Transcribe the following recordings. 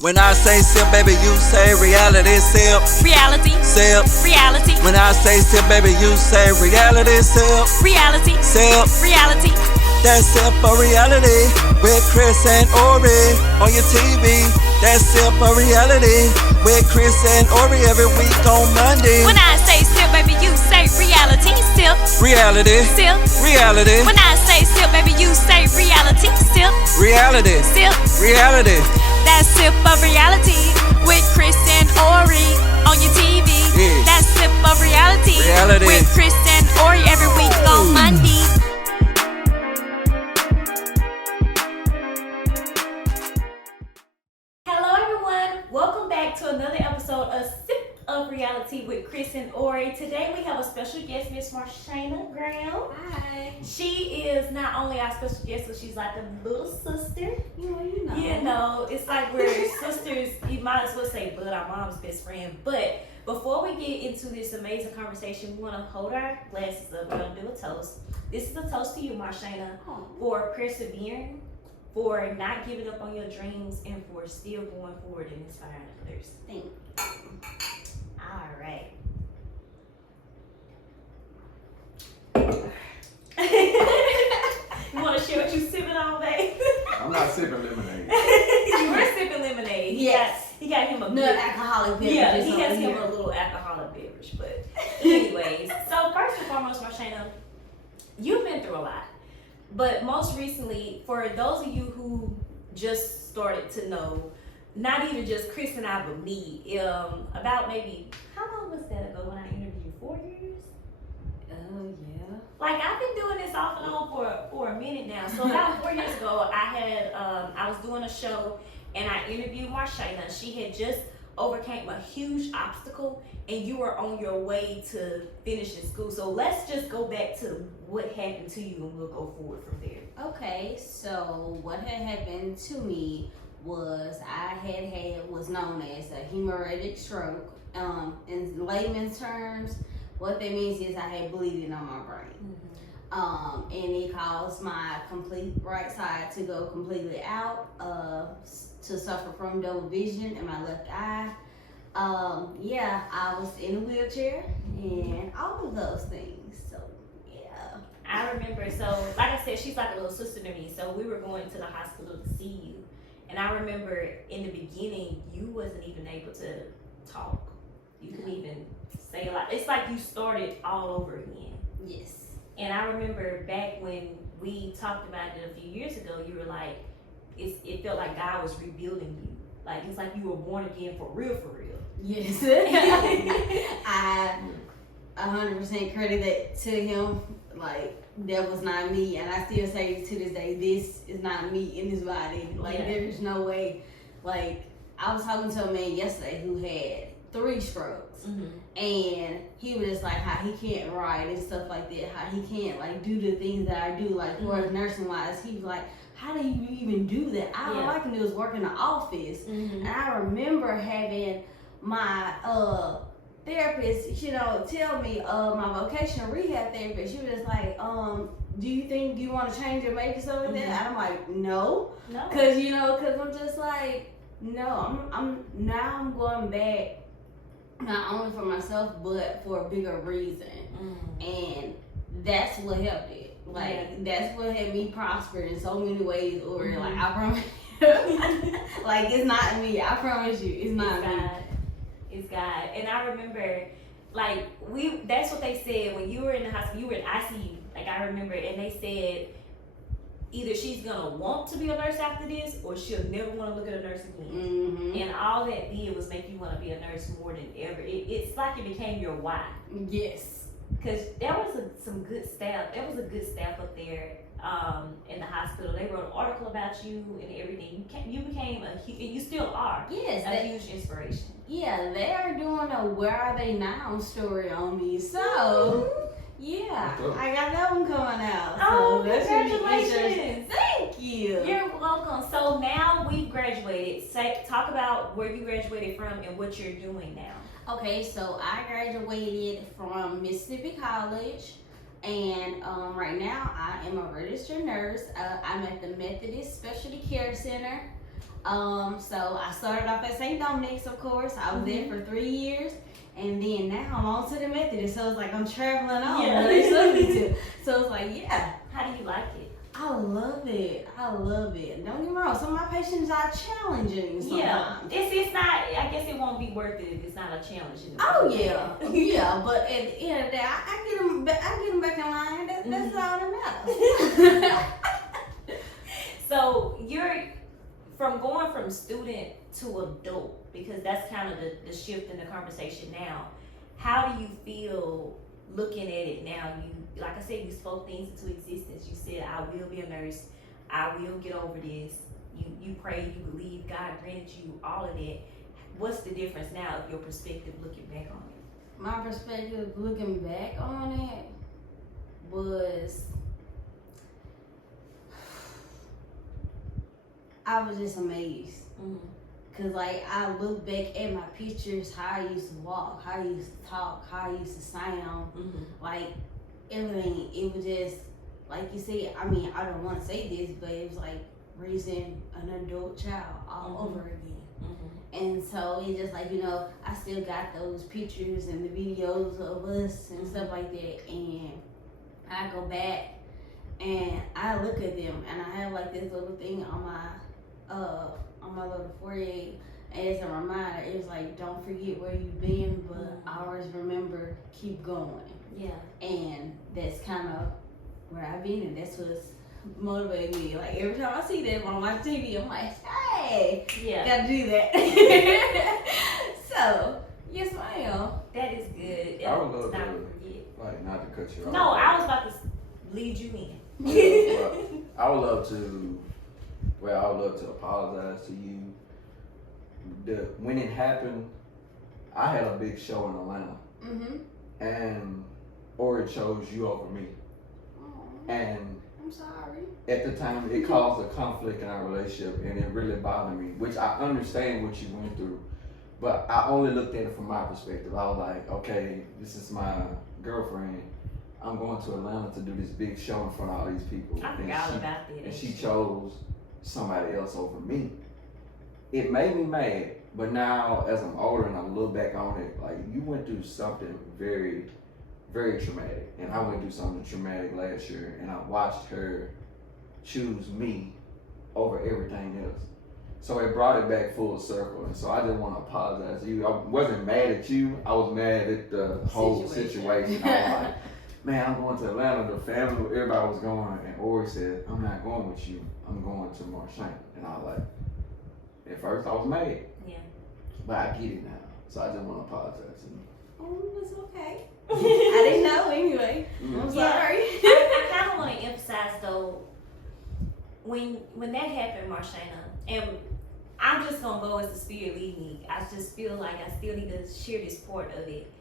When I say SIPP, baby, you say reality. SIPP. Reality. SIPP. Reality. When I say SIPP, baby, you say reality. SIPP. Reality. SIPP. Reality. That's SIPP of Reality with Kris and Ori on your TV. That's SIPP of Reality with Kris and Ori every week on Monday. When I say SIPP, baby, you say reality. SIPP. Reality. SIPP. Reality. When I say SIPP, baby, you say reality. SIPP. Reality. SIPP. Reality. That's SIPP of Reality with Kris and Ori on your TV. Yeah. That's SIPP of Reality with Kris and Ori every week on Monday. Hello everyone, welcome back to another episode of SIPP of Reality with Kris and Ori. Today we have a special guest, Miss Marshanna Graham. Hi. She is not only our special guest, but she's like a little sister. You know. It's like we're sisters. You might as well say blood, our mom's best friend. But before we get into this amazing conversation, we want to hold our glasses up. We're going to do a toast. This is a toast to you, Marshanna, for persevering, for not giving up on your dreams, and for still going forward and inspiring others. Thank you. All right. You want to share what you sipping on, babe? I'm not sipping lemonade. You were sipping lemonade. Yes. He got him a Non-alcoholic beverage. Yeah, he has him a little alcoholic beverage. But anyways, so first and foremost, Marshanna, you've been through a lot. But most recently, for those of you who just started to know, not even just Kris and I, but me, about maybe, how long was that ago when I interviewed you? 4 years? Oh, yeah. Like, I've been doing this off and on for a minute now. So about 4 years ago, I was doing a show and I interviewed Marshanna. She had just overcame a huge obstacle and you were on your way to finishing school. So let's just go back to what happened to you and we'll go forward from there. Okay, so what had happened to me was I had was known as a hemorrhagic stroke. In layman's terms, what that means is I had bleeding on my brain. Mm-hmm. And it caused my complete right side to go completely out, to suffer from double vision in my left eye. I was in a wheelchair and all of those things. So, yeah. I remember, so like I said, she's like a little sister to me. So we were going to the hospital to see you. And I remember in the beginning, you wasn't even able to talk. You couldn't even say a lot. It's like you started all over again. Yes. And I remember back when we talked about it a few years ago, you were like, it felt like God was rebuilding you. Like, it's like you were born again for real, for real. Yes. I 100% credit that to him. Like, that was not me. And I still say to this day, this is not me in this body. Like, there's no way. Like, I was talking to a man yesterday who had 3 strokes. Mm-hmm. And he was just like how he can't ride and stuff like that, how he can't like do the things that I do, like for nursing wise. He was like, how do you even do that? All I can do is work in the office. And I remember having my therapist, tell me, my vocational rehab therapist, she was just like, do you think you want to change your major, something like that? And I'm like, no. Cause I'm just like, no, I'm going back, not only for myself, but for a bigger reason. And that's what helped it. Like, that's what had me prosper in so many ways. Or like, I promise you, like, it's not me. I promise you, it's not me. It's God. And I remember, like, that's what they said when you were in the hospital, you were in ICU. Like, I remember, and they said, either she's gonna want to be a nurse after this, or she'll never want to look at a nurse again. And all that did was make you want to be a nurse more than ever. It's like it became your why. Yes. Because there was some good staff. There was a good staff up there in the hospital. They wrote an article about you and everything. You became and you still are. Yes. A huge inspiration. Yeah, they are doing a Where Are They Now story on me. So. Yeah, I got that one coming out. Oh, so congratulations. Thank you. You're welcome. So now we've graduated. Talk about where you graduated from and what you're doing now. Okay, so I graduated from Mississippi College, and right now I am a registered nurse. I'm at the Methodist Specialty Care Center. So I started off at St. Dominic's, of course. I was there for 3 years. And then now I'm on to the Methodist. So it's like I'm traveling on where they sent me to. So it's like, yeah. How do you like it? I love it. Don't get me wrong. Some of my patients are challenging sometimes. Yeah. It's not, I guess it won't be worth it if it's not a challenge. Oh, yeah. Yeah. But at the end of the day, I get them back in line. That's all that matters. So you're going from student to adult, because that's kind of the shift in the conversation now. How do you feel looking at it now? You, like I said, you spoke things into existence. You said, I will be a nurse. I will get over this. You prayed, you believe, God granted you all of that. What's the difference now of your perspective looking back on it? My perspective looking back on it was, I was just amazed. Cause like I look back at my pictures, how I used to walk, how I used to talk, how I used to sound, like everything. It was just like you said. I mean, I don't want to say this, but it was like raising an adult child all over again. And so it's just like, I still got those pictures and the videos of us and stuff like that. And I go back and I look at them, and I have like this little thing on my little forehead, and it's a reminder. It's like, don't forget where you've been, but always remember, keep going. Yeah. And that's kind of where I've been, and that's what's motivated me. Like every time I see that when I watch TV, I'm like, hey, gotta do that. So yes, ma'am. That is good. I would love not to, forget. like, not to cut you off. No, I was about to lead you in. Well, I would love to apologize to you. When it happened, I had a big show in Atlanta, and Ori chose you over me. And I'm sorry. at the time, it caused a conflict in our relationship, and it really bothered me, which I understand what you went through, but I only looked at it from my perspective. I was like, okay, this is my girlfriend. I'm going to Atlanta to do this big show in front of all these people. I forgot about that. And she chose somebody else over me. It made me mad, but now as I'm older and I look back on it, like, you went through something very, very traumatic, and I went through something traumatic last year, and I watched her choose me over everything else. So it brought it back full circle, and so I didn't want to apologize to you. I wasn't mad at you. I was mad at the whole situation. I was like, man, I'm going to Atlanta. The family, everybody was going, and Ori said, I'm not going with you. I'm going to Marshanna. And I was like, at first I was mad. Yeah. But I get it now. So I just want to apologize to you. Oh, it's okay. I didn't know anyway. I'm sorry. I kind of want to emphasize though, when that happened, Marshanna, and I'm just gonna go as the spirit lead me. I just feel like I still need to share this part of it.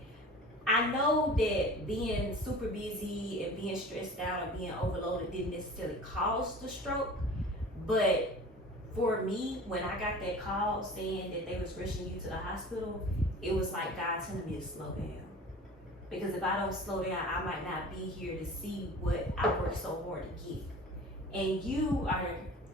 I know that being super busy and being stressed out and being overloaded didn't necessarily cause the stroke, but for me, when I got that call saying that they was rushing you to the hospital, it was like God telling me to slow down. Because if I don't slow down, I might not be here to see what I worked so hard to get. And you are,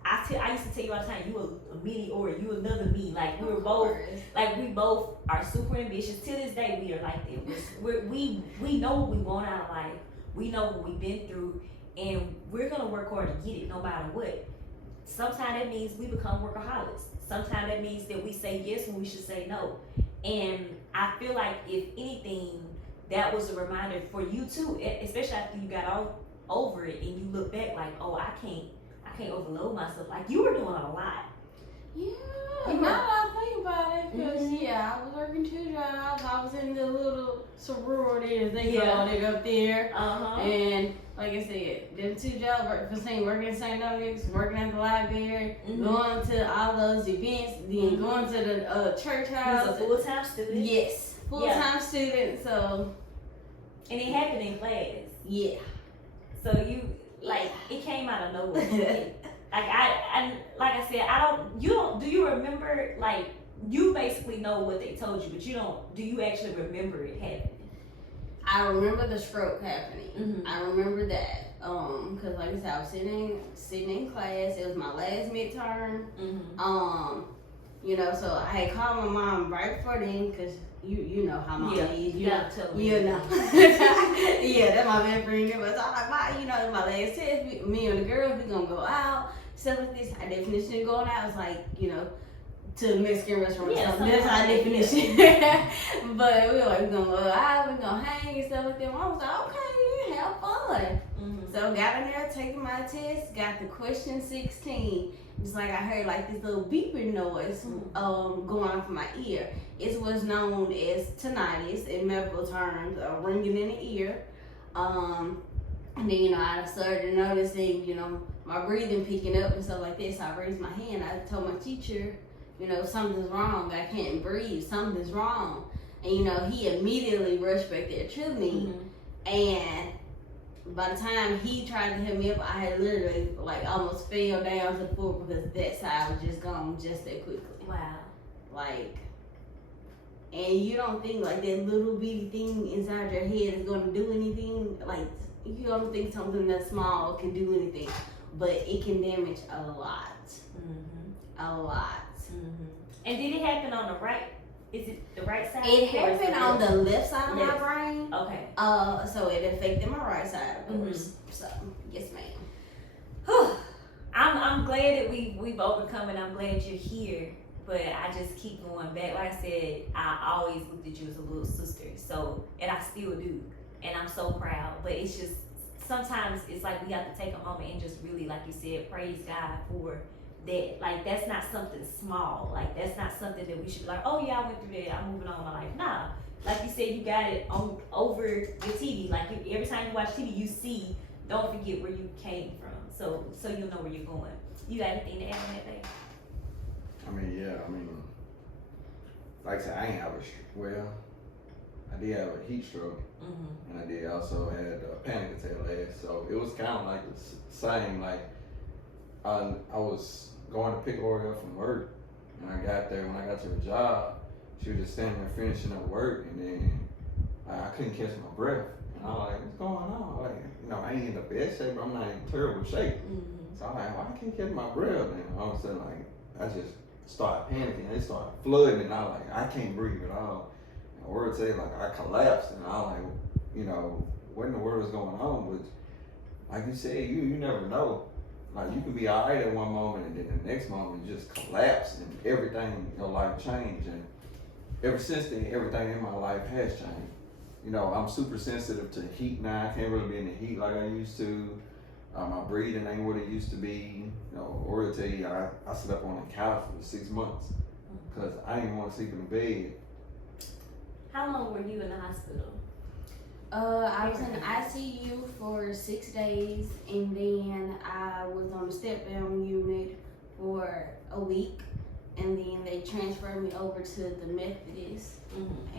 I used to tell you all the time, you a mini Ori, you another me. Like we both are super ambitious. To this day, we are like that. We know what we want out of life. We know what we've been through, and we're gonna work hard to get it no matter what. Sometimes that means we become workaholics. Sometimes that means that we say yes when we should say no. And I feel like if anything, that was a reminder for you too, especially after you got over it and you look back like, oh, I can't overload myself. Like you were doing a lot. Yeah, now that I think about it, because I was working 2 jobs. I was in the little sorority, as they call it up there. And like I said, them 2 jobs, working in St. Dominic's, working at the library, going to all those events, then going to the church house. You was a full-time student? Yes, full-time student, so. And it happened in class? Yeah. So you, like, it came out of nowhere. Like I said, do you remember, like, you basically know what they told you, but do you actually remember it happening? I remember the stroke happening. I remember that. cause like I said, I was sitting in class. It was my last midterm. You know, so I had called my mom right before then, cause you know how mom is. You know. Yeah, that's my best friend. But so I'm like, "Ma, you know, it's my last test. Me and the girls, we gonna go out, stuff like this." Our definition of going out was like, you know, to a Mexican restaurant. Yeah, so that's our definition. But we were like, we gonna go out, we gonna hang and stuff like that. Mom was like, okay, yeah, have fun. So got in there, taking my test, got the question 16. It's like I heard like this little beeping noise going off in my ear. It's what's known as tinnitus in medical terms, ringing in the ear. And then, you know, I started noticing, you know, my breathing picking up and stuff like this. So I raised my hand. I told my teacher, you know, something's wrong. I can't breathe. Something's wrong. And, you know, he immediately rushed back there to me. And by the time he tried to help me up, I had literally like almost fell down to the floor because that side was just gone just that quickly. Wow. Like, and you don't think like that little bitty thing inside your head is gonna do anything. Like, you don't think something that small can do anything, but it can damage a lot. A lot. And did it happen on the right? Is it the right side? It happened on the left side of my brain. Okay. So it affected my right side, of course. So yes, ma'am. Whew. I'm glad that we've overcome, and I'm glad you're here. But I just keep going back. Like I said, I always looked at you as a little sister. So, and I still do, and I'm so proud. But it's just sometimes it's like we have to take a moment and just really, like you said, praise God for that. Like, that's not something small. Like, that's not something that we should be like, oh yeah, I went through that, I'm moving on with my life. Nah, like you said, you got it on over your TV. Like, every time you watch TV, you see, don't forget where you came from, so you'll know where you're going. You got anything to add on that, babe? Like I said, I ain't have I did have a heat stroke, and I did also had a panic attack last, so it was kind of like the same. Like, I was going to pick Ori up from work, and I got there. When I got to the job, she was just standing there finishing up work, and then I couldn't catch my breath. And I was like, what's going on? Like, you know, I ain't in the best shape, but I'm not in terrible shape. So I'm like, why I can't catch my breath? And all of a sudden, like, I just started panicking. It started flooding, and I was like, I can't breathe at all. And Ori said, like, I collapsed, and I was like, you know, what in the world is going on? But like you said, you never know. Like, you can be all right at one moment, and then the next moment you just collapse, and everything in your life changed. And ever since then, everything in my life has changed. You know, I'm super sensitive to heat now. I can't really be in the heat like I used to. My breathing ain't what it used to be. You know, or to tell you, I slept on the couch for 6 months because I didn't want to sleep in the bed. How long were you in the hospital? I was in the ICU for 6 days, and then I was on the step-down unit for a week, and then they transferred me over to the Methodist,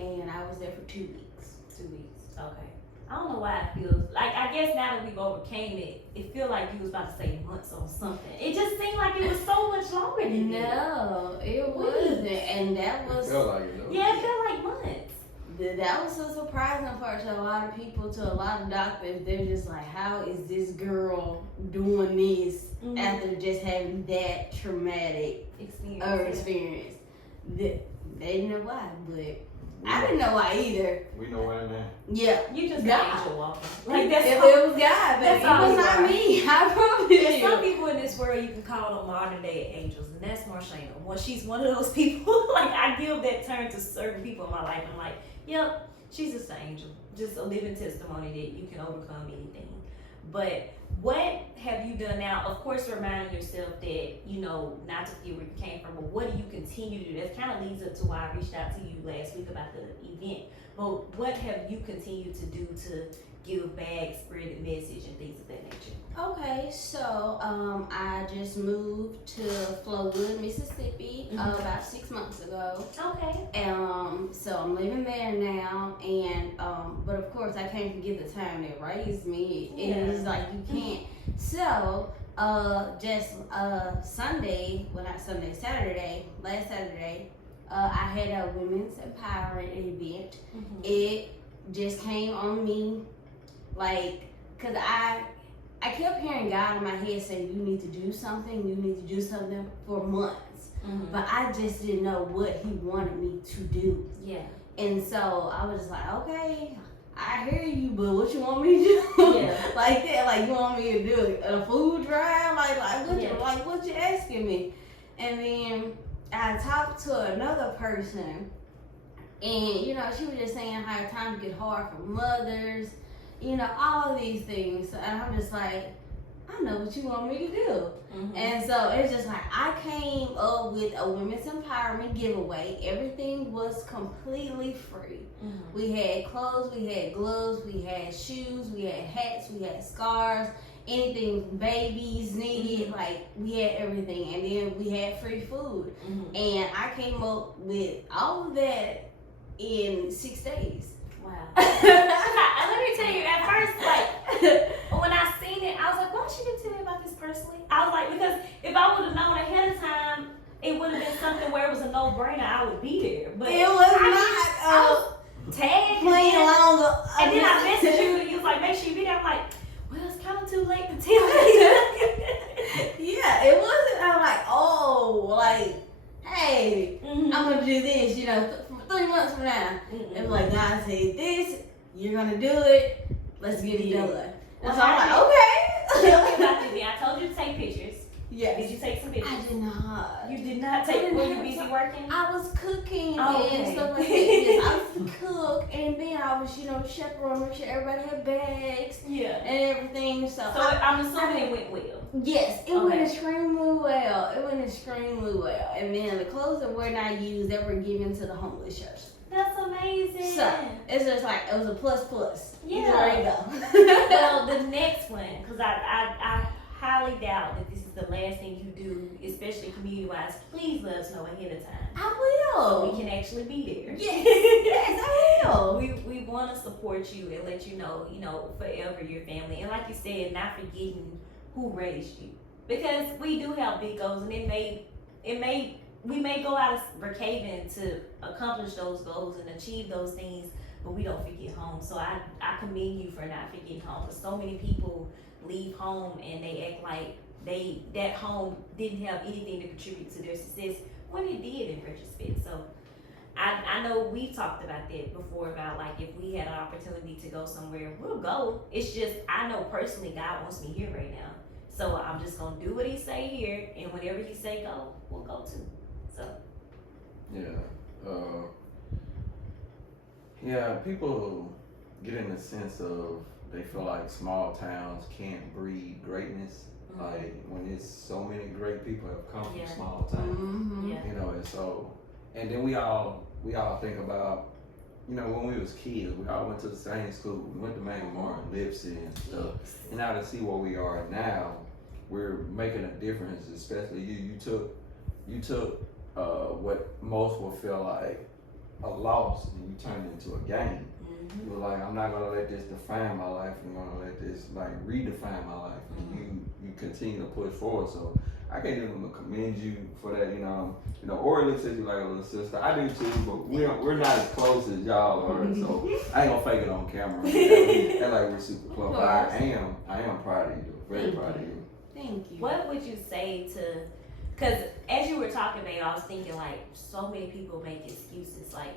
and I was there for 2 weeks. 2 weeks, okay. I don't know why it feels like, I guess now that we've overcame it, it feels like you was about to say months or something. It just seemed like it was so much longer than that. No, it wasn't, and that was... It felt like it, though. Yeah, it felt like months. That was a surprising part to a lot of people, to a lot of doctors. They're just like, how is this girl doing this after just having that traumatic experience? They didn't know why, but I didn't know why either. We know why now. Yeah. You just God. got angel walking. Like, that's it all. was God, but it was not me. I promise There's you. some people in this world you can call them modern day angels, and that's Marshanna. Well, she's one of those people. Like, I give that term to certain people in my life. I'm like, yep, she's just an angel. Just a living testimony that you can overcome anything. But what have you done now? Of course, reminding yourself that, you know, not to forget where you came from, but what do you continue to do? That kind of leads up to why I reached out to you last week about the event. But what have you continued to do to give back, spread the message, and things of that nature? Okay, so I just moved to Flowood, Mississippi about 6 months ago. Okay. So I'm living there now, and but of course I can't forget the time they raised me. It's like you can't. So just Sunday, well not Sunday, Saturday, last Saturday, I had a women's empowerment event. It just came on me, like, cause I kept hearing God in my head say, you need to do something for months. Mm-hmm. But I just didn't know what he wanted me to do. Yeah. And so I was just like, okay, I hear you, but what you want me to do? Yeah. Like that, like you want me to do a food drive? Like what you asking me? And then I talked to another person, and you know, she was just saying how times get hard for mothers, you know, all of these things. And I'm just like, I know what you want me to do. Mm-hmm. And so it's just like I came up with a women's empowerment giveaway. Everything was completely free. Mm-hmm. We had clothes, we had gloves, we had shoes, we had hats, we had scarves, anything babies needed, like we had everything. And then we had free food. Mm-hmm. And I came up with all of that in 6 days. Wow. Let me tell you, at first, like, when I seen it, I was like, why she didn't tell me about this personally? I was like, because if I would have known ahead of time, it would have been something where it was a no-brainer, I would be there. But It was not tagged, playing along the and then I messaged you, and you was like, make sure you be there. I'm like, well, it's kind of too late to tell me. Yeah, it wasn't. I'm like, oh, like, hey, Mm-hmm. I'm gonna do this, you know, 3 months from now. Mm-hmm. It's like God said this, you're gonna do it. Let's get it done. Well, So I'm like, tell okay. me about this. I told you to take pictures. Yes. Did you take some pictures? I did not. You did not take. Were you busy working? I was cooking Okay. and stuff like that. Yes, I would cook, and then I was, you know, chaperoning, make sure everybody had bags Yeah. and everything. So I'm assuming it went well. yes, it went Okay. extremely well. It went extremely well. And then the clothes that were not used, that were given to the homeless church. That's amazing. So it's just like it was a plus. Yeah. There you go. Well, the next one, because I highly doubt that this is the last thing you do, especially community-wise. Please let us know ahead of time. I So will. we can actually be there. Yes, I will. We want to support you and let you know, forever your family. And like you said, not forgetting who raised you. Because we do have big goals, and we may go out of Brookhaven to accomplish those goals and achieve those things, but we don't forget home. So I commend you for not forgetting home. Because so many people leave home and they act like that home didn't have anything to contribute to their success when it did in retrospect. So I know we talked about that before, about like if we had an opportunity to go somewhere, we'll go. It's just I know personally God wants me here right now. So I'm just gonna do what he say here, and whenever he say go, we'll go too. So people get in the sense of they feel like small towns can't breed greatness. mm-hmm. Like when it's so many great people have come Yeah. from small towns, Mm-hmm. yeah. and so, and then we all think about, when we was kids, we all went to the same school. We went to Martin, Lipsy and stuff. Yes. And now to see where we are now, we're making a difference. Especially you took what most would feel like a loss, and you turned it into a gain. Mm-hmm. You were like, I'm not gonna let this define my life. I'm gonna let this redefine my life. Mm-hmm. And you continue to push forward. So I can't even commend you for that. Ori looks at you like a little sister. I do too, but we're not as close as y'all are. So I ain't gonna fake it on camera. That's like we're super close. But I am proud of you. Very proud of you. Thank you. What would you say to? Because as you were talking, babe, I was thinking like so many people make excuses. Like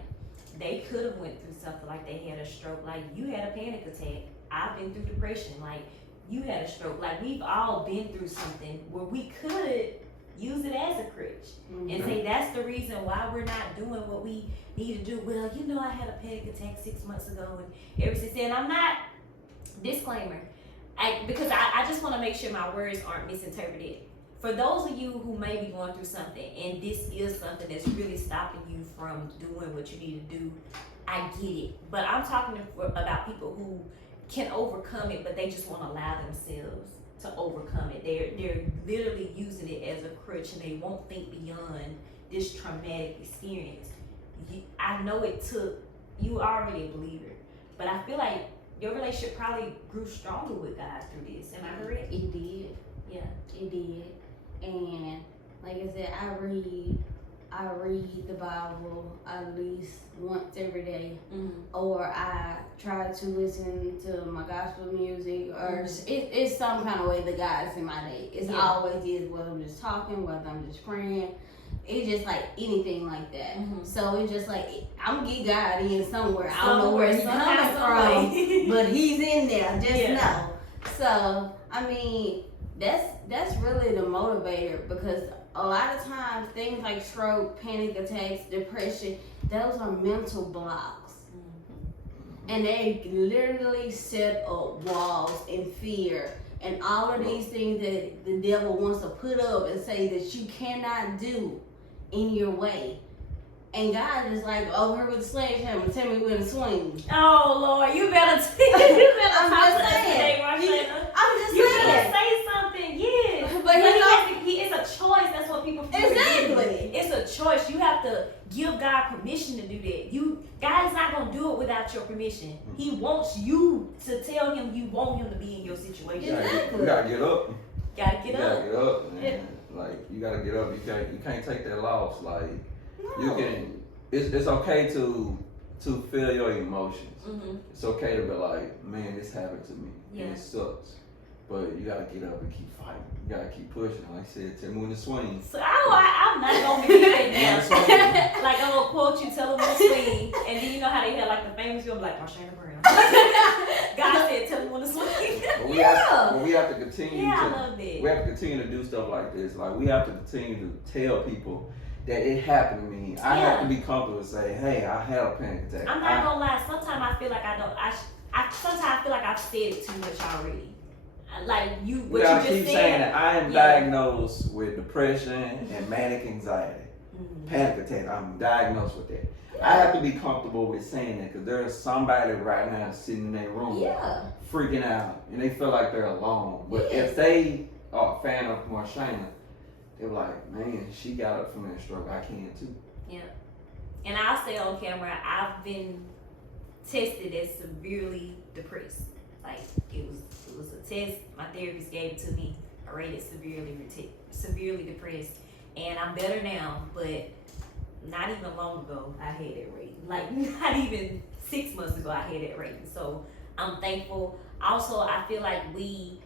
they could have went through something, like they had a stroke, like you had a panic attack. I've been through depression, like you had a stroke. Like we've all been through something where we could use it as a crutch and say that's the reason why we're not doing what we need to do. Well, I had a panic attack 6 months ago, and ever since then, I'm not. Disclaimer, because I just want to make sure my words aren't misinterpreted. For those of you who may be going through something and this is something that's really stopping you from doing what you need to do, I get it. But I'm talking about people who can overcome it, but they just won't allow themselves to overcome it. They're literally using it as a crutch, and they won't think beyond this traumatic experience. I know it took, you already a believer, but I feel like your relationship probably grew stronger with God through this. Am I correct? It did. Yeah. It did. And like I said, I read I read the Bible at least once every day, Mm-hmm. or I try to listen to my gospel music, or it's some kind of way the God is in my day. It's always is, whether I'm just talking, whether I'm just praying. It's just like anything like that. Mm-hmm. So it's just like I'm gonna get God in somewhere. I don't know where he's coming from, but he's in there. Just know. So I mean, that's really the motivator, because a lot of times things like stroke, panic attacks, depression, those are mental blocks. And they literally set up walls and fear and all of these things that the devil wants to put up and say that you cannot do in your way. And God is like over here with the sledgehammer, tell me when to swing. Oh Lord, you better talk to us today, I'm just You saying. better say something, yes. But it's a choice. That's what people forget. Exactly. It's a choice. You have to give God permission to do that. God is not gonna do it without your permission. He wants you to tell him you want him to be in your situation. Exactly. You gotta get up. Gotta get You up. gotta get up, man. Like you gotta get up. You can't take that loss. Like you can. It's okay to feel your emotions. Mm-hmm. It's okay to be like, man, this happened to me. Yeah. And it sucks. But you gotta get up and keep fighting. You gotta keep pushing. Like I said, tell me when to swing. So I'm not gonna be right now. When to swing. Like I'm gonna quote you, tell him when to swing, and then you know how they had like the famous girl like Marshanna Graham. God said, tell him when to swing. But we have to continue. Yeah, to, I love that. We have to continue to do stuff like this. Like we have to continue to tell people that it happened to me. I have to be comfortable to say, hey, I had a panic attack. I'm not gonna lie. Sometimes I feel like I don't. Sometimes I feel like I've said it too much already. Like what you gotta just keep said. saying that I am diagnosed with depression and manic anxiety, panic attack. I'm diagnosed with that. I have to be comfortable with saying that, because there's somebody right now sitting in their room freaking out, and they feel like they're alone. But if they are a fan of Marshanna, they're like, man, she got up from that stroke. I can too. Yeah. And I'll say on camera, I've been tested as severely depressed. Like it was a test my therapist gave to me. I rated severely depressed, and I'm better now. But not even long ago, I had that rating. Like not even 6 months ago, I had that rating. So I'm thankful. Also, I feel like we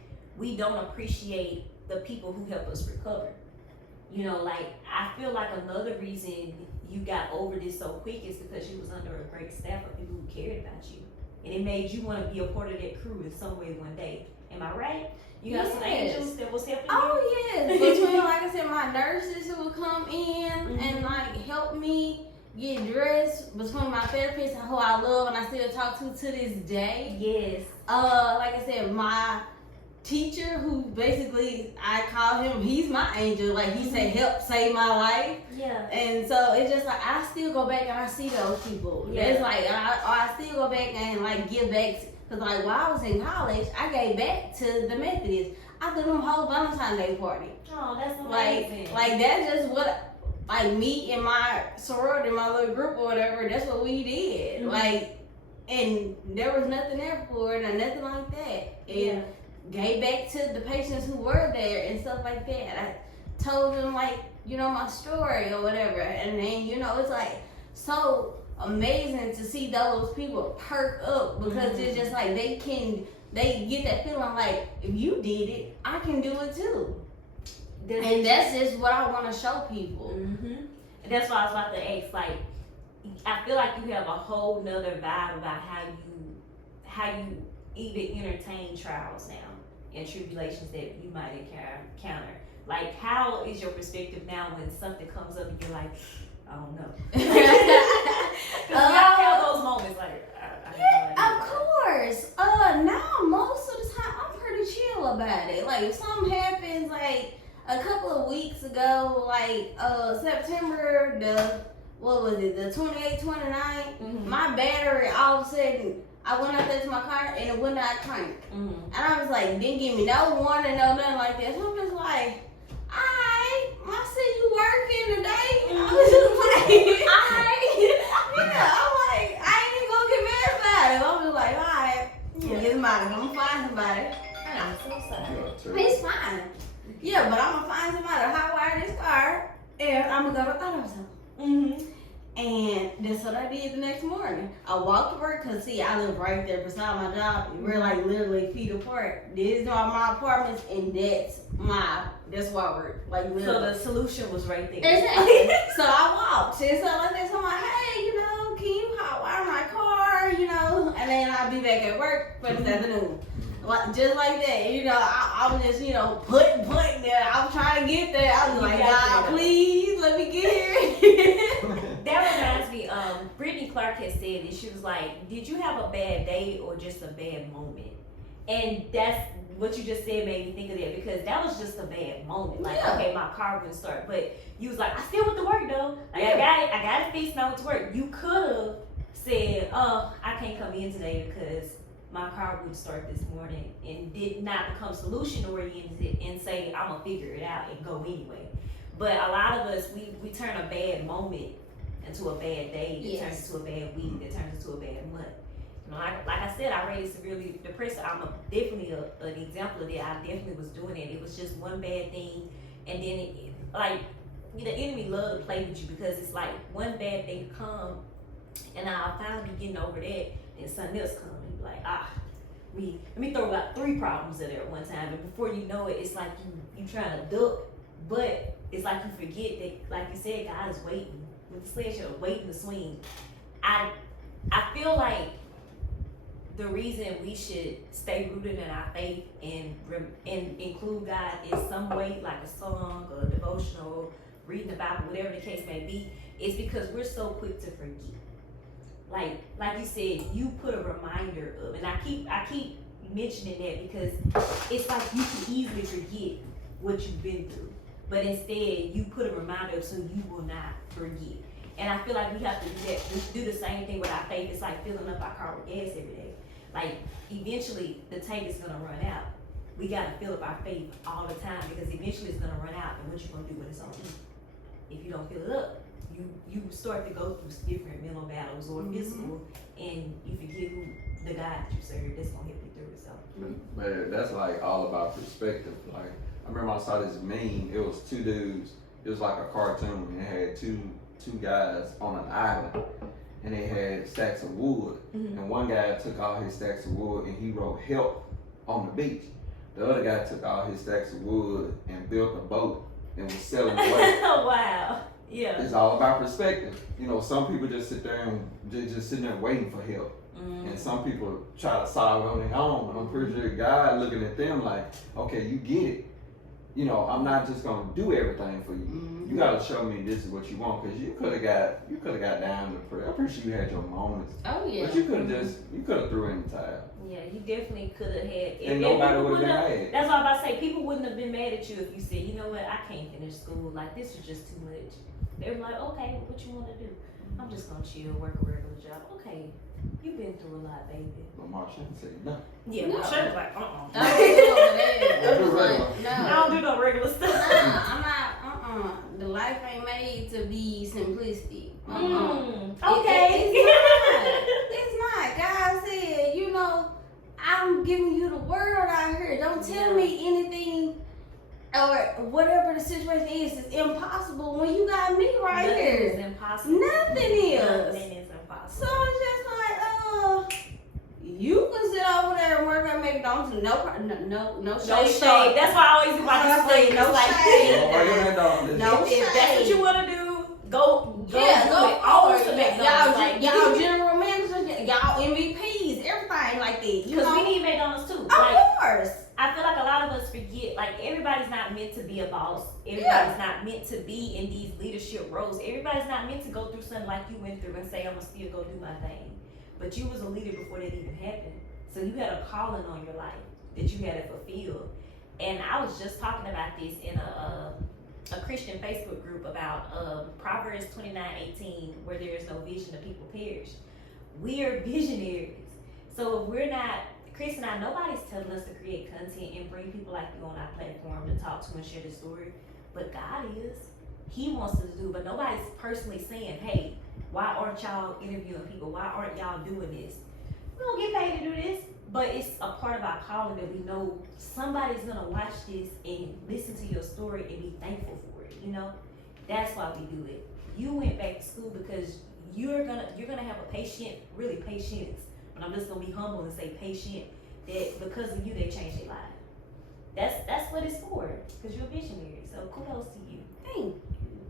don't appreciate the people who help us recover. You know, like I feel like another reason you got over this so quick is because you was under a great staff of people who cared about you. And it made you want to be a part of that crew in some way one day. Am I right? You got some angels that was helping you? Oh, yes. Between, like I said, my nurses who would come in and, like, help me get dressed. Between my therapist, who I love and I still talk to this day. Yes. Like I said, my teacher, who basically, I call him, he's my angel. Like, he said, help save my life. Yeah. And so it's just like I still go back and I see those people. Yeah. It's like I still go back and like give back, because like while I was in college, I gave back to the Methodists. I threw them a whole Valentine's Day party. Oh, that's amazing. Like that's just what, like me and my sorority, my little group or whatever. That's what we did. Mm-hmm. Like, and there was nothing there for it or nothing like that. And gave back to the patients who were there and stuff like that. I told them like, you know, my story or whatever. And then, you know, it's like so amazing to see those people perk up, because it's just like they get that feeling like, if you did it, I can do it too. And that's just what I want to show people. And that's why I was about to ask, like, I feel like you have a whole nother vibe about how you even entertain trials now and tribulations that you might encounter. Like, how is your perspective now when something comes up and you're like, I don't know? Because y'all have those moments like, Of course. Now most of the time I'm pretty chill about it. Like if something happens, like a couple of weeks ago, like September the 28th, 29th, my battery all of a sudden, I went out there to my car and it would not crank. And I was like, didn't give me no warning, no nothing like that. So I'm just like, alright, I see you working today. I was just like, alright. Yeah, I'm like, I ain't even gonna get mad about it. I'm just like, alright, get somebody, I'm gonna find somebody. I'm so sorry. It's fine. Yeah, but I'm gonna find somebody to hotwire this car, and I'm gonna go to AutoZone. Mm-hmm. And that's what I did the next morning. I walked to work because, see, I live right there beside my job. We're like literally feet apart. These are my apartments, and that's where I work. Like literally. So the solution was right there. Exactly. So I walked. And so like that, so I'm like, hey, can you hot wire my car? And then I'll be back at work for this afternoon. Like, just like that, I was just, putting there. I was trying to get there. I was like, God, please let me get here. That reminds me, Brittany Clark had said this. She was like, did you have a bad day or just a bad moment? And that's what you just said made me think of that, because that was just a bad moment. Like, okay, my car wouldn't start, but you was like, I still went to work though. Like, I got it fixed and I went to work. You could have said, I can't come in today because my car wouldn't start this morning, and did not become solution oriented and say, I'm gonna figure it out and go anyway. But a lot of us, we turn a bad moment into a bad day, that turns into a bad week, that turns into a bad month. Like I said, I raised severely depressed. I'm definitely an example of that. I definitely was doing it. It was just one bad thing, and then the enemy love to play with you, because it's like one bad thing come, and I'll finally be getting over that, and something else comes. And you're like, let me throw about 3 problems at her at one time, and before you know it, it's like you trying to duck, but it's like you forget that, like you said, God is waiting. With the sledgehammer, waiting to swing. I feel like the reason we should stay rooted in our faith and include God in some way, like a song or a devotional, reading the Bible, whatever the case may be, is because we're so quick to forget. Like you said, you put a reminder of, and I keep mentioning that because it's like you can easily forget what you've been through, but instead you put a reminder of so you will not forget. And I feel like we have to do that. We do the same thing with our faith. It's like filling up our car with gas every day. Like, eventually the tank is gonna run out. We gotta fill up our faith all the time, because eventually it's gonna run out. And what you gonna do when it's on you? If you don't fill it up, you start to go through different mental battles or physical, and you forget who the God that you serve that's gonna help you through it. So, Man, that's like all about perspective. Like, I remember I saw this meme. It was 2 dudes. It was like a cartoon. And it had two guys on an island, and they had stacks of wood. And one guy took all his stacks of wood and he wrote help on the beach. The other guy took all his stacks of wood and built a boat and was selling away. Wow. Yeah. It's all about perspective. Some people just sit there and just sitting there waiting for help. And some people try to solve it on their own. And I'm pretty sure God looking at them like, okay, you get it. I'm not just gonna do everything for you. You gotta show me this is what you want, because you could have got down to prayer. I'm pretty sure you had your moments. Oh yeah. But you could have threw in the towel. Yeah, you definitely could have had. And nobody would have been mad. That's what I'm about to say. People wouldn't have been mad at you if you said, you know what, I can't finish school. Like, this is just too much. They were like, okay, what you want to do? I'm just gonna chill, work a regular job. Okay, you've been through a lot, baby. But Marshanna said no. Yeah, No. Marshanna's like, No. I don't do no regular stuff. I'm not. The life ain't made to be simplistic. Okay. It's not. God said, I'm giving you the world out here. Don't tell me anything or whatever the situation is impossible when you got me right Nothing here. is impossible. Nothing is. Nothing is impossible. So it's just like, you can sit over there and work at McDonald's. No shade. That's why I always do my display. No Like, shade. No if that's what you want to do, go do it. All Always to McDonald's. y'all general managers, y'all MVPs, everything like that. Because we need McDonald's too. Of course. I feel like a lot of us forget, like, everybody's not meant to be a boss. Everybody's not meant to be in these leadership roles. Everybody's not meant to go through something like you went through and say, I'm going to still go do my thing. But you was a leader before that even happened. So you had a calling on your life that you had to fulfill. And I was just talking about this in a Christian Facebook group about Proverbs 29:18, where there is no vision, the people perish. We are visionaries. So if we're not, Kris and I, nobody's telling us to create content and bring people like you on our platform to talk to and share the story, but God is. He wants us to do, but nobody's personally saying, hey, why aren't y'all interviewing people? Why aren't y'all doing this? We don't get paid to do this, but it's a part of our calling that we know somebody's gonna watch this and listen to your story and be thankful for it, That's why we do it. You went back to school because you're gonna have a patient, really patience. And I'm just gonna be humble and say patient, that because of you they changed their life. That's what it's for. Because you're a visionary. So kudos to you. Thank you.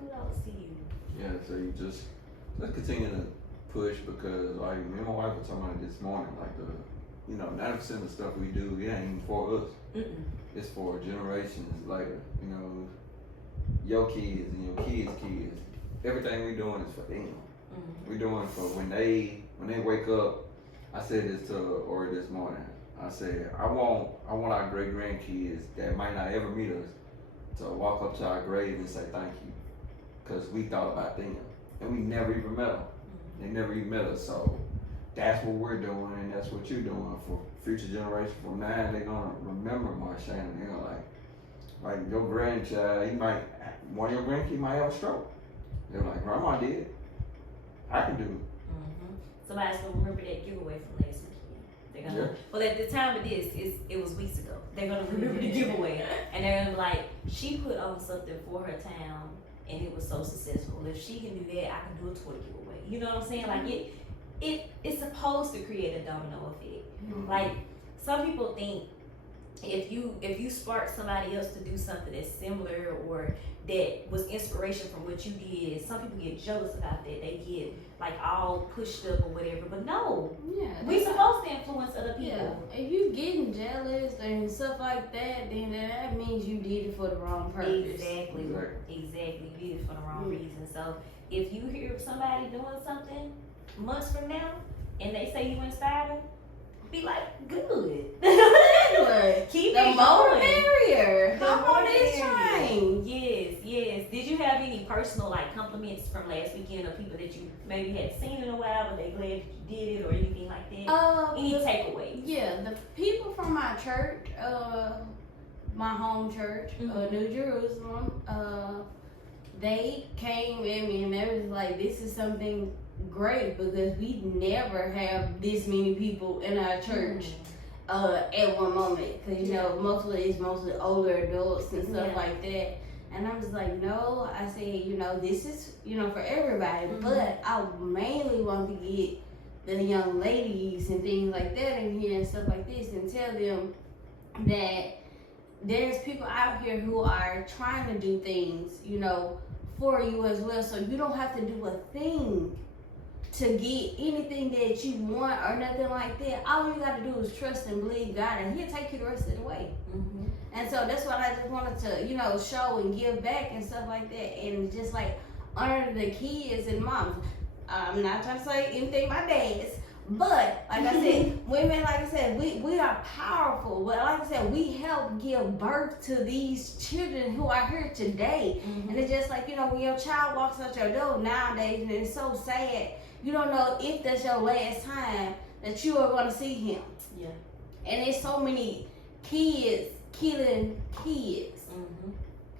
Kudos to you. Yeah, so you just continue to push, because like me and my wife were talking about it this morning, like the 90% of the stuff we do, it ain't even for us. It's for generations later. Your kids and your kids' kids. Everything we doing is for them. We doing for when they wake up. I said this to Ori this morning. I said I want our great grandkids that might not ever meet us to walk up to our grave and say thank you, because we thought about them and we never even met them. They never even met us. So that's what we're doing, and that's what you're doing for future generations. From now, they're gonna remember Marshanna. They're gonna like your grandchild. One of your grandkids might have a stroke. They're like, Grandma did. I can do it. Somebody's gonna remember that giveaway from last weekend. They're gonna. Well, at the time of this, it was weeks ago. They're gonna remember the giveaway, and they're gonna be like, she put on something for her town, and it was so successful. If she can do that, I can do a toy giveaway. You know what I'm saying? Like it's supposed to create a domino effect. Like some people think if you spark somebody else to do something that's similar or that was inspiration from what you did, some people get jealous about that. They get like all pushed up or whatever. But no, we supposed to influence other people. Yeah. If you getting jealous and stuff like that, then that means you did it for the wrong purpose. Exactly. You did it for the wrong reason. So if you hear somebody doing something months from now and they say you inspired them, be like, good. Keep the it more going. Merrier. The Hop more on this train. Yes. Did you have any personal compliments from last weekend of people that you maybe had seen in a while but they glad that you did it or anything like that? Any takeaways? Yeah, the people from my church, my home church, New Jerusalem, they came at me and they was like, this is something great because we never have this many people in our church at one moment, because it's mostly older adults and stuff like that. And I was like, no, I said, this is for everybody, but I mainly want to get the young ladies and things like that in here and stuff like this, and tell them that there's people out here who are trying to do things for you as well, so you don't have to do a thing to get anything that you want or nothing like that. All you got to do is trust and believe God, and He'll take you the rest of the way. And so that's what I just wanted to, show and give back and stuff like that, and just like honor the kids and moms. I'm not trying to say anything about dads, but like I said, women, like I said, we are powerful. But like I said, we help give birth to these children who are here today. And it's just like, when your child walks out your door nowadays, and it's so sad. You don't know if that's your last time that you are going to see him. Yeah. And there's so many kids killing kids.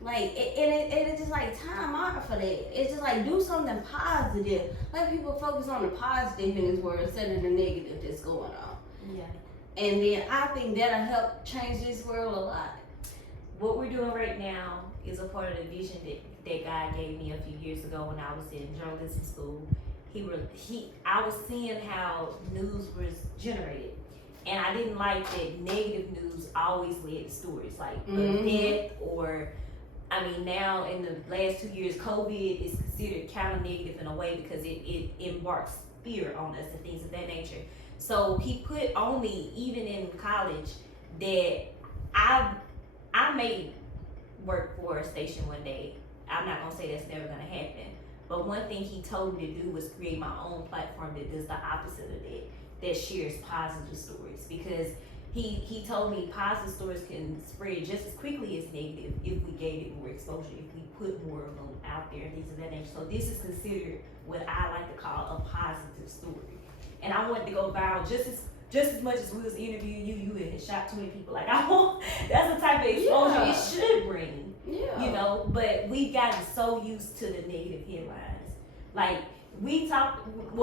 Like, it's just like time out for that. It's just like do something positive. Let people focus on the positive in this world instead of the negative that's going on. Yeah. And then I think that'll help change this world a lot. What we're doing right now is a part of the vision that God gave me a few years ago when I was in journalism school. I was seeing how news was generated, and I didn't like that negative news always led to stories like death or, now in the last 2 years, COVID is considered kind of negative in a way because it embarks fear on us and things of that nature. So He put on me, even in college, that I may work for a station one day. I'm not gonna say that's never gonna happen. But one thing He told me to do was create my own platform that does the opposite of that shares positive stories. Because he told me positive stories can spread just as quickly as negative if we gave it more exposure, if we put more of them out there and things of that nature. So this is considered what I like to call a positive story. And I wanted to go viral just as much as we was interviewing you had shot 20 people. Like that's the type of exposure it should bring. Yeah. But we've gotten so used to the negative headlines. Like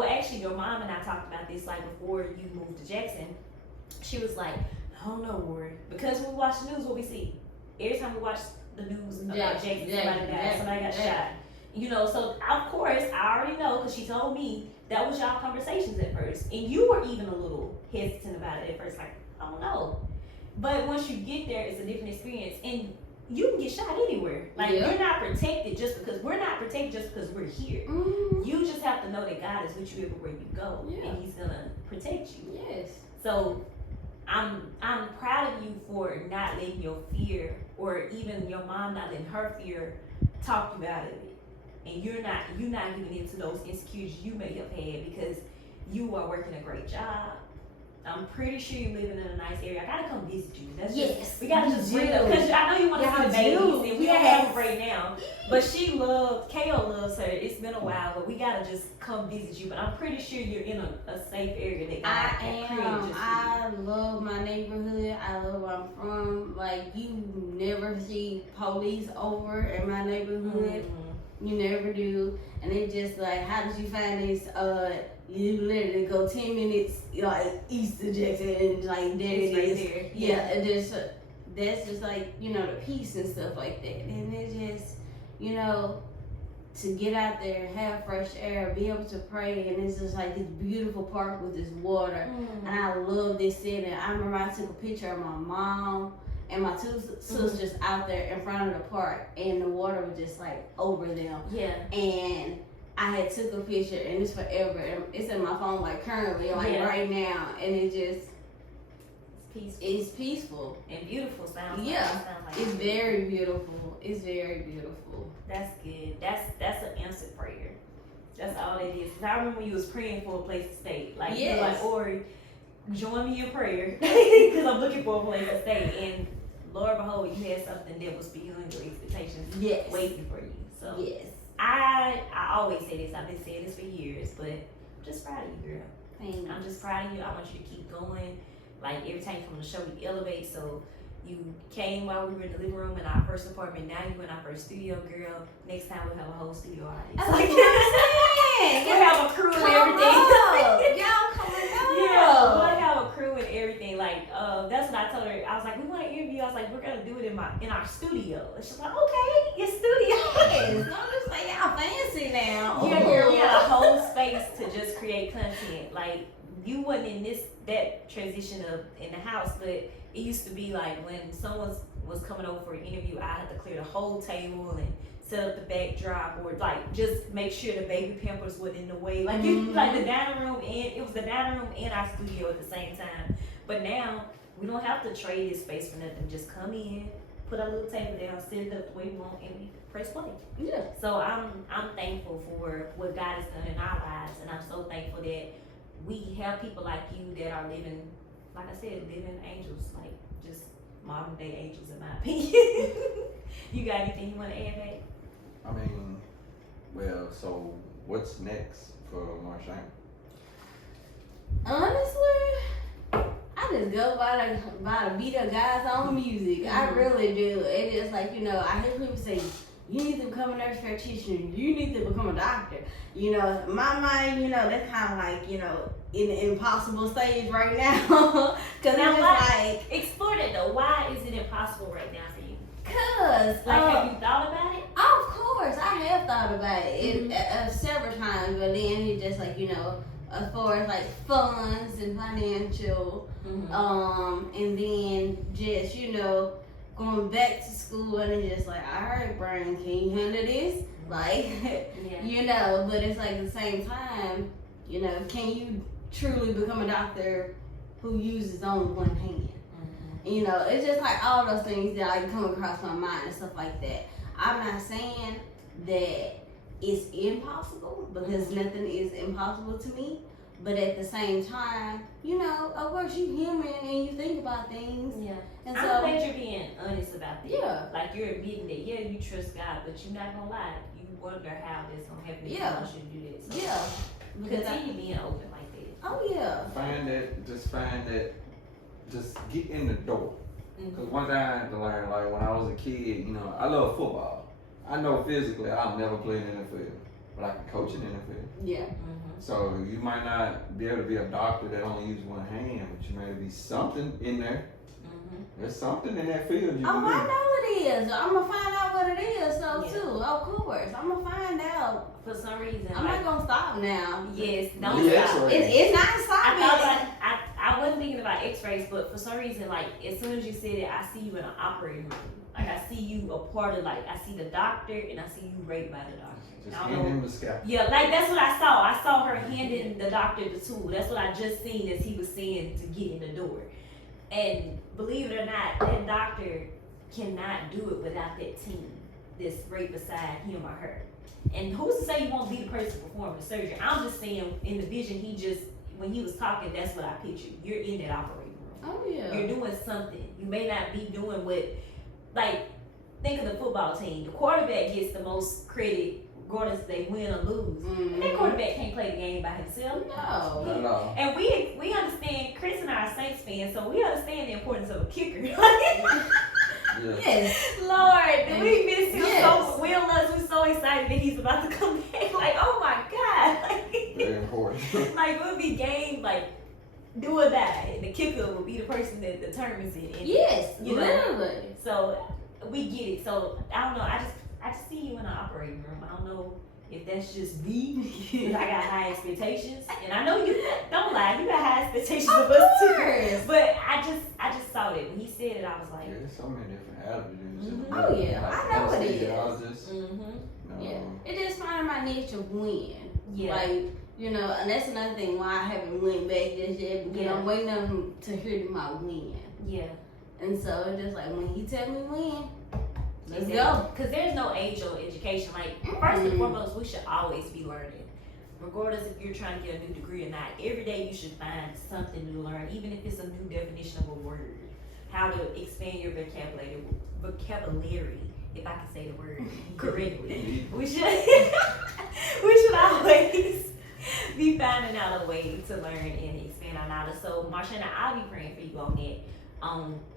actually your mom and I talked about this before you moved to Jackson. She was like, I don't know, Ori, because when we watch the news, what we see every time we watch the news about Jackson, somebody got shot. You know, so of course I already know because she told me that was y'all conversations at first, and you were even a little hesitant about it at first, like I don't know. But once you get there, it's a different experience, and you can get shot anywhere. Like you're not protected just because we're not protected just because we're here. Mm-hmm. You just have to know that God is with you everywhere you go, and He's gonna protect you. Yes. So I'm proud of you for not letting your fear, or even your mom not letting her fear, talk you out of it. And you're not giving into those insecurities you may have had because you are working a great job. I'm pretty sure you're living in a nice area. I gotta come visit you. That's just, we gotta just bring up because I know you want to see the babies, and we don't have them right now. But Ko loves her. It's been a while, but we gotta just come visit you. But I'm pretty sure you're in a safe area that God am. I love my neighborhood. I love where I'm from. Like you never see police over in my neighborhood. Mm-hmm. You never do. And it's just like, how did you find this? You literally go 10 minutes like east of Jackson, and like there it is. There. Yeah, and that's just like, you know, the peace and stuff like that. And it's just, you know, to get out there, have fresh air, be able to pray, and it's just like this beautiful park with this water. And I love this setting. I remember I took a picture of my mom and my two sisters out there in front of the park, and the water was just like over them. Yeah. And I had took a picture, and it's forever. And it's in my phone, like currently, like right now, and it just it's peaceful and beautiful. Sounds like it's very beautiful. It's very beautiful. That's good. That's an answered prayer. That's all it is. Cause I remember when you was praying for a place to stay. Like you were like, Ori, join me in prayer because I'm looking for a place to stay. And Lord behold, you had something that was beyond your expectations waiting for you. So I always say this. I've been saying this for years, but I'm just proud of you, girl. Thanks. I'm just proud of you. I want you to keep going. Like every time you come on the show, you elevate. So you came while we were in the living room in our first apartment. Now you're in our first studio, girl. Next time we'll have a whole studio audience. We'll have a crew and everything. Y'all coming up. Yeah, we'll have a crew and everything. Like that's what I told her. I was like, we want to interview. I was like, we're gonna do it in our studio. And she's like, okay, your studio. Yes. Don't just say y'all fancy now. Yeah, girl, we had a whole space to just create content. Like you wasn't in that transition of in the house, but it used to be like when someone was coming over for an interview, I had to clear the whole table and set up the backdrop, or like just make sure the baby pampers wasn't in the way. Like like the dining room, and it was the dining room and our studio at the same time. But now we don't have to trade this space for nothing. Just come in, put a little table down, set it up the way we want, and we press play. Yeah. So I'm thankful for what God has done in our lives, and I'm so thankful that we have people like you that are living, like I said, living angels, like just modern day angels in my opinion. You got anything you want to add, babe? I mean, well, so what's next for Marshanna? Honestly, I just go by the beat of God's own music. I really do. It is like, you know, I hear people say, you need to become a nurse practitioner. You need to become a doctor. You know, my mind, you know, that's kind of like, you know, in the impossible stage right now. Because I'm just like... Explore that though. Why is it impossible right now for you? Because... have you thought about it? Of course. I have thought about it several times. But then it's just like, you know, as far as like funds and financial. And then just, you know, going back to school, and it's just like, all right, Brian, can you handle this? Like, you know, but it's like at the same time, you know, can you truly become a doctor who uses only one hand? You know, it's just like all those things that like come across my mind and stuff like that. I'm not saying that it's impossible, because nothing is impossible to me. But at the same time, you know, of course you're human and you think about things. Yeah. And so, I'm glad you're being honest about that. Yeah. Like you're admitting that, you trust God, but you're not gonna lie. You wonder how this gonna happen if you want you to do this. So continue being open like that. Oh yeah. Just get in the door. Because one thing I had to learn, like when I was a kid, you know, I love football. I know physically I'll never play in the NFL, but I can coach in the NFL. Yeah. So you might not be able to be a doctor that only uses one hand, but you may be something in there. There's something in that field you Oh, can I do. know it is. I'm gonna find out what it is, so Yeah. too. Of course, I'm gonna find out. For some reason, I'm not gonna stop now. yes, don't Yeah, stop. X-ray. It's not I stopping. thought I wasn't thinking about X-rays, but for some reason, like as soon as you said it, I see you in an operating room. Like I see you a part of, like I see the doctor and I see you raped by the doctor. Just I don't hand know. him the scalpel. Yeah, like that's what I saw. I saw her handing the doctor the tool. That's what I just seen as he was saying to get in the door. And believe it or not, that doctor cannot do it without that team that's right beside him or her. And who's to say you won't be the person performing the surgery? I'm just saying in the vision when he was talking, that's what I pictured. You're in that operating room. Oh yeah. You're doing something. You may not be doing what, like, think of the football team. The quarterback gets the most credit regardless if they win or lose. And that quarterback can't play the game by himself. No. Not at all. And we understand, Kris and I are Saints fans, so we understand the importance of a kicker. Yeah. Yes. Lord, we miss him Yes. so. Will us, we're so excited that he's about to come back. Like, oh my God. Very important. Like, we'll be game, like, do or die. And the kicker will be the person that determines it. And, Yes. You know. Literally. So, we get it. So, I don't know. I just see you in an operating room. I don't know if that's just me, because I got high expectations. And I know you, don't lie, you got high expectations of us too. course. But I just saw it. When he said it, I was like, Yeah, there's so many different avenues. Mhm. Oh, yeah. I know what it is. Anesthesiologist, mm-hmm. Yeah. It is finding my niche of when. Yeah. Like, you know, and that's another thing why I haven't went back just yet, because Yeah. I'm waiting on him to hear my when. Yeah. And so it's just like when he tell me when, let's go. Because there's no age or education. Like, first and foremost, we should always be learning. Regardless if you're trying to get a new degree or not, every day you should find something to learn, even if it's a new definition of a word. How to expand your vocabulary, if I can say the word correctly. We should always be finding out a way to learn and expand our knowledge. So, Marshanna, I'll be praying for you on that.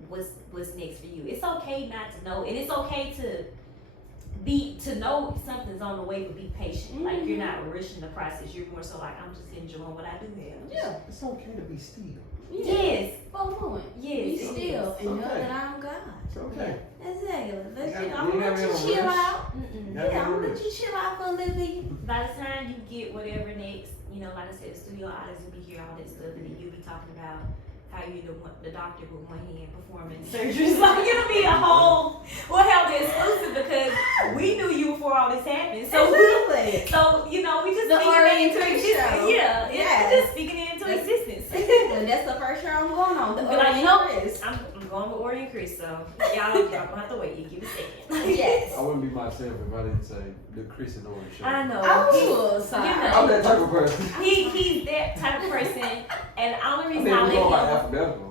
What's next for you? It's okay not to know, and it's okay to know something's on the way, but be patient. Like, you're not rushing the process. You're more so like, I'm just enjoying what I do have. Yeah. It's okay to be still. Yes. 4 points. Yes. Be still and know okay. that I'm God. It's okay. Exactly. Yeah, I'm gonna let you chill out. Mm-mm. Yeah. Yeah, I'm gonna let you chill out for a little bit. By the time you get whatever next, like I said, the studio audience will be here, all that stuff, and then you'll be talking about how you the doctor with one hand performing surgeries. Like, it'll be a whole, we'll have the exclusive because we knew you before all this happened. So Exactly. so we just The speaking that into orientation existence. show. Yeah, Yes. it's just speaking it into existence. Exactly. That's the first show I'm going on. Be like, nope, Chris. I'm going with Ori and Kris, so y'all gonna have to wait. You give me a second. Yes. I wouldn't be myself if I didn't say the Kris and Ori show. I know. Oh, sorry. You know. I'm that type of person. He's that type of person, and the only I reason mean, I we let go by him alphabetical.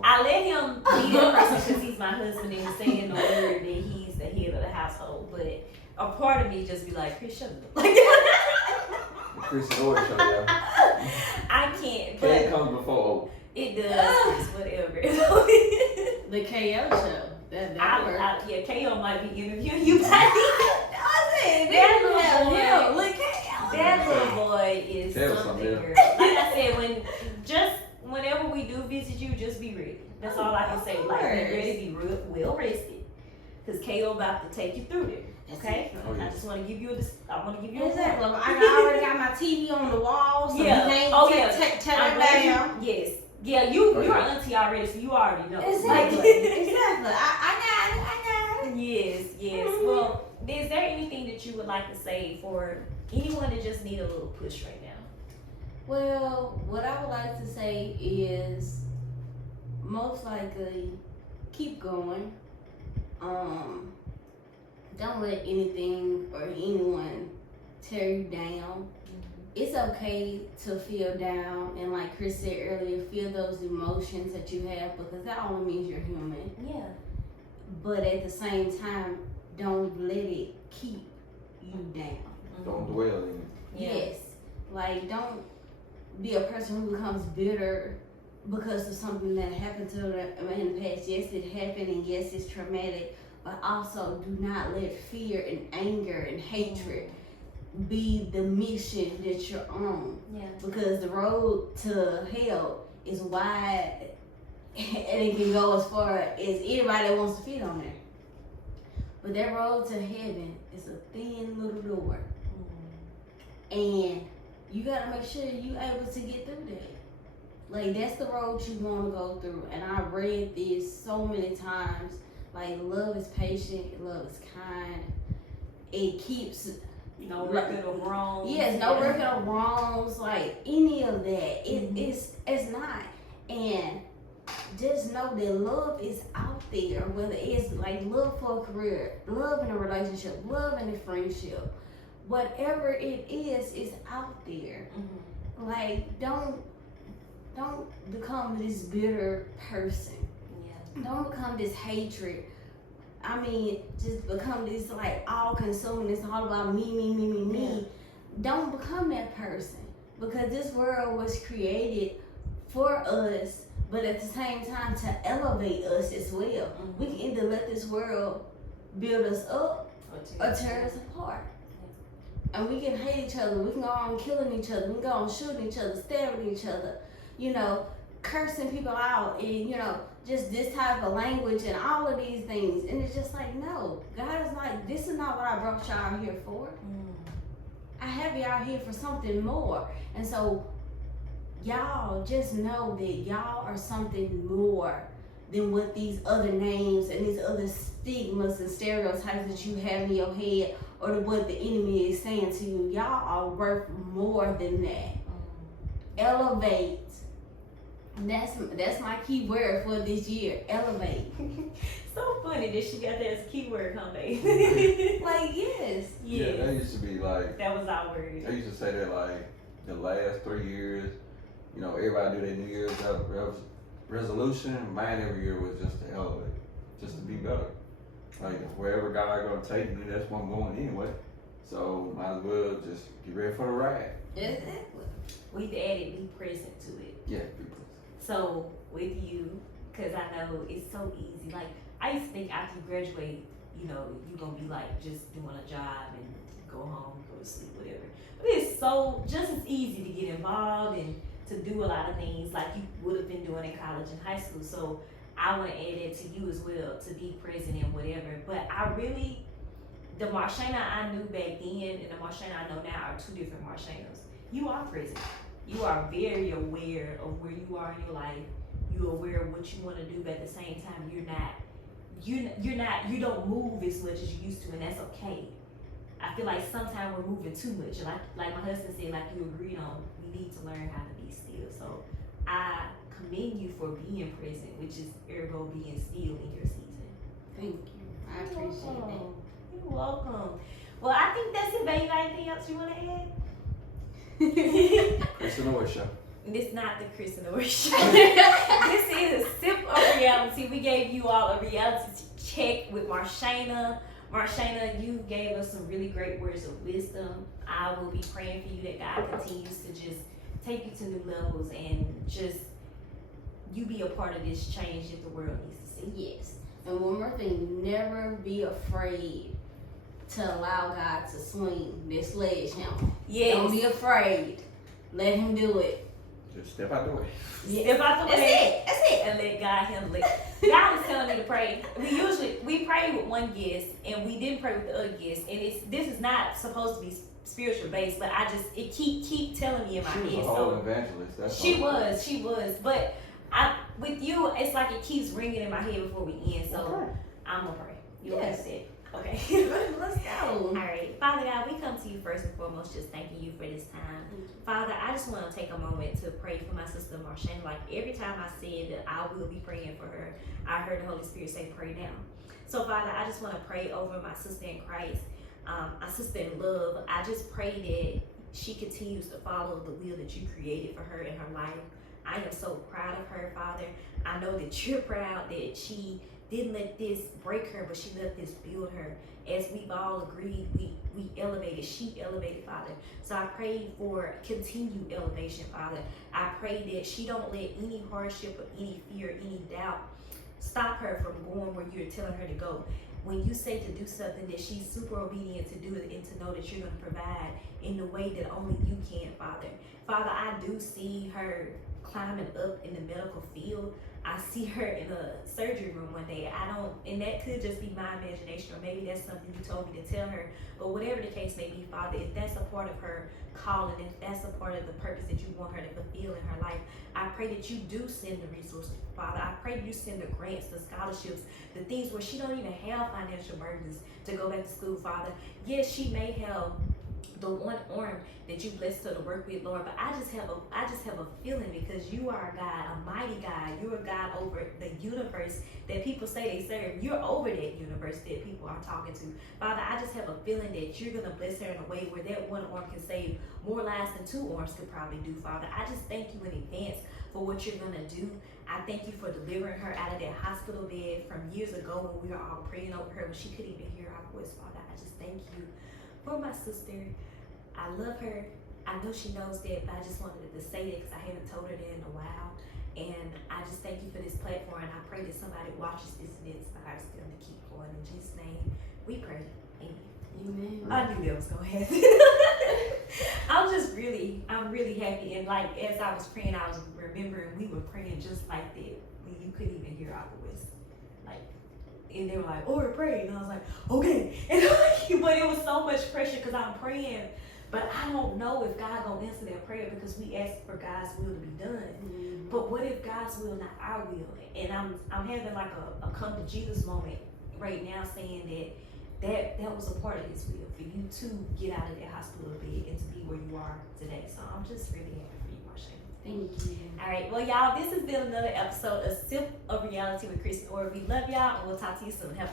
be that person because he's my husband and saying the word that he's the head of the household. But a part of me just be like, Kris, shut up. Like, The Kris and Ori show, yeah. I can't, K but comes before O. it does. It's whatever. The KO show. That worked. Yeah, KO might be interviewing you, buddy. That little boy is That was something, something girl. Like I said, whenever we do visit you, just be ready. That's all I can say. Like, be ready, be well rested, because KO about to take you through there. Okay? Oh, I yes. just want to give you a. Exactly. I already got my TV on the wall, so Yeah. you can't Oh, yeah. tear I'm it glad down. Yes. Yeah, you're yeah. an auntie already, so you already know. Exactly. Like, Exactly. I got it. yes. Mhm. Well, is there anything that you would like to say for anyone that just need a little push right now? Well, what I would like to say is most likely keep going. Don't let anything or anyone tear you down. It's okay to feel down, and like Kris said earlier, feel those emotions that you have, because that only means you're human. Yeah. But at the same time, don't let it keep you down. Don't dwell in it. Yeah. Yes. Like, don't be a person who becomes bitter because of something that happened to them in the past. Yes, it happened, and yes, it's traumatic, but also do not let fear and anger and hatred be the mission that you're on. Yeah. Because the road to hell is wide and it can go as far as anybody that wants to fit on there. But that road to heaven is a thin little door. And you gotta make sure you able to get through that. Like, that's the road you want to go through. And I read this so many times. Like, love is patient, love is kind. It keeps no record of wrongs. Yes, no record of wrongs, like any of that. It's not. And just know that love is out there, whether it's like love for a career, love in a relationship, love in a friendship, whatever it is out there. Like, don't become this bitter person. Don't become this hatred. I mean, just become this like all consuming. It's all about me. Don't become that person, because this world was created for us, but at the same time to elevate us as well. We can either let this world build us up or tear us apart. And we can hate each other. We can go on killing each other. We can go on shooting each other, stabbing each other, cursing people out, and just this type of language and all of these things. And it's just like, no, God is like, this is not what I brought y'all here for. I have y'all here for something more. And so y'all just know that y'all are something more than what these other names and these other stigmas and stereotypes that you have in your head, or what the enemy is saying to you. Y'all are worth more than that. Elevate. That's my key word for this year. Elevate. So funny that she got that as a key word, huh, babe? Like, yes. Yeah, that used to be like, that was our word. I used to say that like the last 3 years, everybody do their New Year's resolution. Mine every year was just to elevate, just to be better. Like, wherever God gonna take me, that's where I'm going anyway. So might as well just get ready for the ride. Exactly. We've added be present to it. Yeah, be present. So with you, because I know it's so easy. Like, I used to think after you graduate, you're gonna be like just doing a job and go home, go to sleep, whatever. But it's so just as easy to get involved and to do a lot of things like you would have been doing in college and high school. So I want to add it to you as well, to be present in whatever. But the Marshanna I knew back then and the Marshanna I know now are two different Marshannas. You are present. You are very aware of where you are in your life. You're aware of what you want to do, but at the same time, you don't move as much as you used to, and that's okay. I feel like sometimes we're moving too much. Like my husband said, like you agreed on, we need to learn how to be still. So I commend you for being present, which is ergo being still in your season. Thank you. I appreciate that. You're welcome. Well, I think that's it, babe. You got anything else you want to add? Kris and Ori show. This is not the Kris and Ori show. This is a SIPP of Reality. We gave you all a reality check with Marshanna. Marshanna, you gave us some really great words of wisdom. I will be praying for you that God continues to just take you to new levels and just you be a part of this change that the world needs to see. Yes. And one more thing, never be afraid to allow God to swing this sledgehammer. Yes. Don't be afraid. Let him do it. Just step out the way. Step out the way. That's it. And let God handle it. God is telling me to pray. We pray with one guest and we didn't pray with the other guest. And this is not supposed to be spiritual based, but it keep telling me in my head. She was a whole evangelist. That's she was. But with you, it's like it keeps ringing in my head before we end. So Okay. I'm gonna pray. You Yes. okay? Okay. Let's go. All right. Father God, we come to you first and foremost just thanking you for this time. Father, I just want to take a moment to pray for my sister Marshanna. Like every time I said that I will be praying for her, I heard the Holy Spirit say pray now. So Father, I just want to pray over my sister in Christ, my sister in love. I just pray that she continues to follow the will that you created for her in her life. I am so proud of her, Father. I know that you're proud that she didn't let this break her, but she let this build her. As we've all agreed, we elevated, she elevated, Father. So I pray for continued elevation, Father. I pray that she don't let any hardship or any fear, any doubt stop her from going where you're telling her to go. When you say to do something, that she's super obedient to do it and to know that you're going to provide in the way that only you can, Father. Father, I do see her climbing up in the medical field. I see her in a surgery room one day. And that could just be my imagination, or maybe that's something you told me to tell her. But whatever the case may be, Father, if that's a part of her calling, if that's a part of the purpose that you want her to fulfill in her life, I pray that you do send the resources, Father. I pray that you send the grants, the scholarships, the things where she don't even have financial burdens to go back to school, Father. Yes, she may have the one arm that you blessed her to work with, Lord, but I just have a feeling, because you are a God, a mighty God. You're a God over the universe that people say they serve. You're over that universe that people are talking to. Father, I just have a feeling that you're going to bless her in a way where that one arm can save more lives than two arms could probably do, Father. I just thank you in advance for what you're going to do. I thank you for delivering her out of that hospital bed from years ago when we were all praying over her when she couldn't even hear our voice, Father. I just thank you for my sister. I love her. I know she knows that, but I just wanted to say that because I haven't told her that in a while. And I just thank you for this platform, and I pray that somebody watches this and inspires them to keep going. In Jesus' name, we pray. Amen. I knew that was going to happen. I'm really happy. And like, as I was praying, I was remembering we were praying just like that when you couldn't even hear our voice. Like, and they were like, "Oh, we're praying." And I was like, "Okay." And but it was so much pressure because I'm praying. But I don't know if God gonna answer that prayer because we asked for God's will to be done. Mm-hmm. But what if God's will, not our will? And I'm having like a come to Jesus moment right now, saying that was a part of His will for you to get out of that hospital bed and to be where you are today. So I'm just really happy for you, Marshanna. Thank you. All right, well, y'all, this has been another episode of SIPP of Reality with Kris and Ori. We love y'all, and we'll talk to you soon. Have a